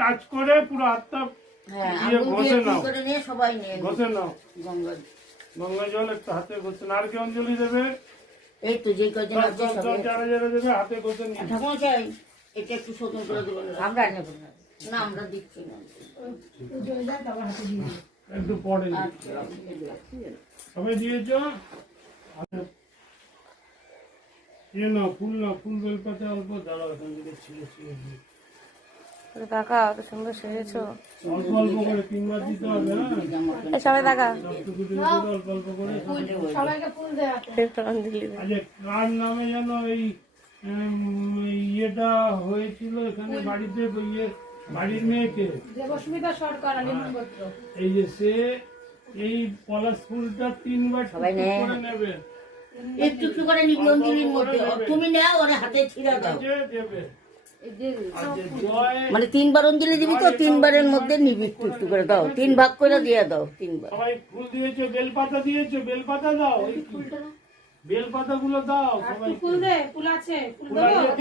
Touch করে পুরো হাতটা ঘষে নাও, সবাই নিয়ে ঘষে নাও। গঙ্গা জল একটু হাতে ঘষে নাও। আর কি অঞ্জলি দেবে? এই তো যে কজন আছে যারা যারা দেবে হাতে ঘষে নিয়ে। ঠাকুমা চাই এটা একটু শোধন করে দেবেন। আমরা নেব না, আমরা দিচ্ছি না, একটু পরে সবাই দিয়েছ। ফুল না, ফুল বেলপাতে অল্প দাঁড়াও, এখান থেকে ছিঁড়ে ছিঁড়ে দিই। কাকা অত সুন্দর সেরেছো। অল্প অল্প করে 3 বার দিতে হবে। হ্যাঁ সবাই দেখা অল্প অল্প করে সবাইকে ফুল দেওয়া। কার নামে যেন এই ইয়েটা হয়েছিল এখানে বাড়িতে, বাড়ির মেয়েকে দেবস্মিতা সরকার আলিমগোত্র। এই যে সে এই পলাশ ফুলটা 3 বার করে নেবে, একটু একটু করে নিবি অঞ্জলির মধ্যে। তুমি নাও, ওর হাতে ছিঁড়া দাও। দেবে। মানে 3 বার অঞ্জলি দিবি তো, 3 বারের মধ্যে নিবি, একটু একটু করে দাও, 3 ভাগ করে দিয়ে দাও। 3 বার সবাই ফুল দিয়েছো, বেলপাতা দিয়েছো, বেলপাতা দাও। বেলপাতা গুলো দাও সবাই। ফুল দে, ফুল আছে, ফুল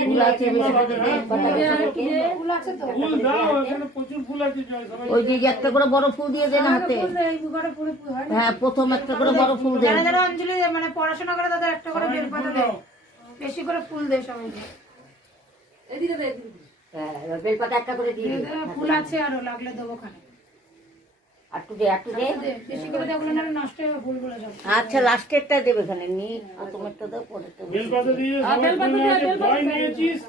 ফুল আছে, দেবো। 3 বার হবে। ফুল আছে তো। ফুল দাও, এখানে প্রচুর ফুল আছে। সবাই ওই যে একটা করে বড় ফুল দিয়ে দেন হাতে। ফুল দে, এই ঘরে ফুল হয় না। হ্যাঁ, প্রথম একটা করে বড় ফুল দেন। যারা যারা অঞ্জলি মানে পড়াশোনা করে তাদের একটা করে বেলপাতা দে, বেশি করে ফুল দে সবাইকে। এদিকে দে, হ্যাঁ, এবার বেলপাতা একটা করে দিয়ে দিন। ফুল আছে আরো, লাগলে দেবো খানে। একটু দে, একটু দে। বেশি করে দেবো না, নষ্ট হয়ে ফুলগুলো সব। আচ্ছা, লাস্টেরটা দেবে এখানে, নি প্রথমেরটা দাও, পরেরটা দাও। বেলপাতা দিয়ে সবাই ফুল আছে। ভয় নিয়েছিস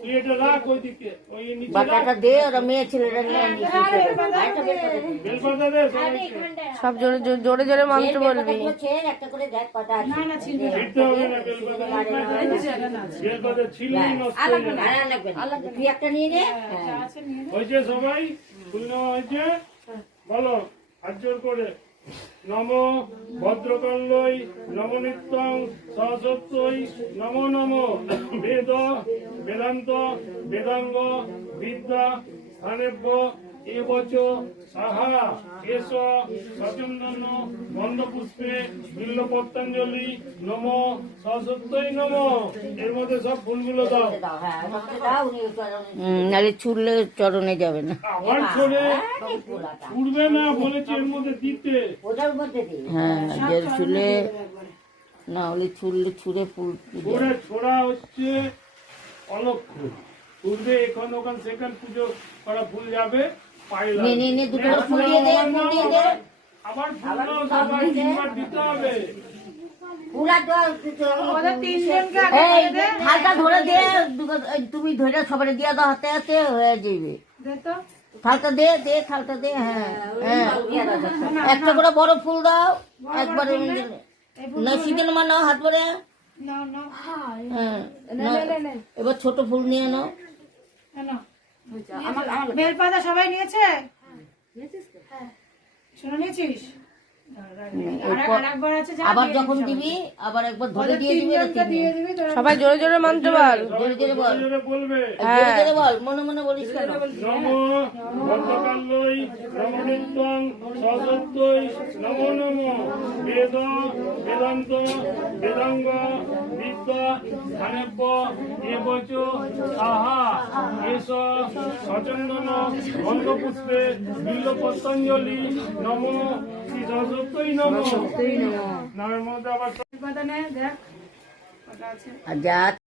তুই, এটা রাখ ওইদিকে, ওই নিচে রাখ। বাটাটা দে, ওরা মেয়ে ছেলেরা নিয়ে নিয়ে বেলপাতা দে সবাই। সব জোরে জোরে জোরে মন্ত্র বলবি। একটা করে দেখ পাতা আছে। না না ছিলবে না। ছিঁড়তে হবে না বেলপাতা। বেলপাতা ছিঁড়লেই নষ্ট হয়ে যাবে। আর লাগবে না। তুই একটা নিয়ে নে। যা আছে নিয়ে নে। হয়েছে সবাই ফুল নেওয়া হয়েছে? বলো হাত জোর করে। নম ভদ্রকাল্যই নম নিত্যং সরস্বত্যই নম নম বেদ বেদান্ত বেদাঙ্গ বিদ্যা স্থানেভ্য এবচ সাহা এস সচন্দন গন্ধপুষ্পে বিল্লপত্রাঞ্জলি নম সরস্বত্যই নম। এর মধ্যে সব ফুলগুলো দাও। নাহলে ছুড়লে চরণে যাবে না। আবার ছড়ে উঠবে না বলেছে, এর মধ্যে দিতে। হ্যাঁ, জল ছুলে না হলে ছুড়লে ছুঁড়ে ফুল ছড়ে ছোড়া হচ্ছে অলক্ষ। উঠবে এখন ওখান সেখান পুজো করা ফুল যাবে, পাইলাম। নে, নে, নে, দুটো করে ফুল দিয়ে দে, ফুল দিয়ে দে। আবার ফুল দাও সবাই, 3 বার দিতে হবে। আমাদের তিনজনকে আগে এই করে দে। থালটা ধরে দে, তুমি ধরে সবাই দিয়ে দাও, হাতে হাতে হয়ে যাবে। দে তো। থালটা দে, দে থালটা দে। হ্যাঁ হ্যাঁ, একটা করে বড় ফুল দাও একবারে। না শীতল মা নাও হাত ভরে। না না। হ্যাঁ, এবার ছোট ফুল নিয়ে নাও। না। বেলপাতা সবাই নিয়েছে? শোনো নিয়েছিস? আরেকবার আছে, যা আবার দিয়ে যখন দিবি দিবি আবার একবার ধরে দিয়ে দিবি। তিনজনকে দিয়ে দিবি তোরা। সবাই জোরে জোরে মন্ত্র বল। জোরে জোরে বল, জোরে বলবে। জোরে জোরে বল, মনে মনে বলিস কেন? নম ভদ্রকাল্যই নম নিত্যং সরস্বত্যই নম নম বেদ বেদান্ত বেদাঙ্গ বিদ্যা স্থানেভ্য এবচ সাহা এস সচন্দন গন্ধপুষ্পে বিল্লপত্রাঞ্জলি নম শ্রী সরস্বত্যই নম। নামের মধ্যে আবার বেলপাতা নে, দেখ কটা আছে। আর যা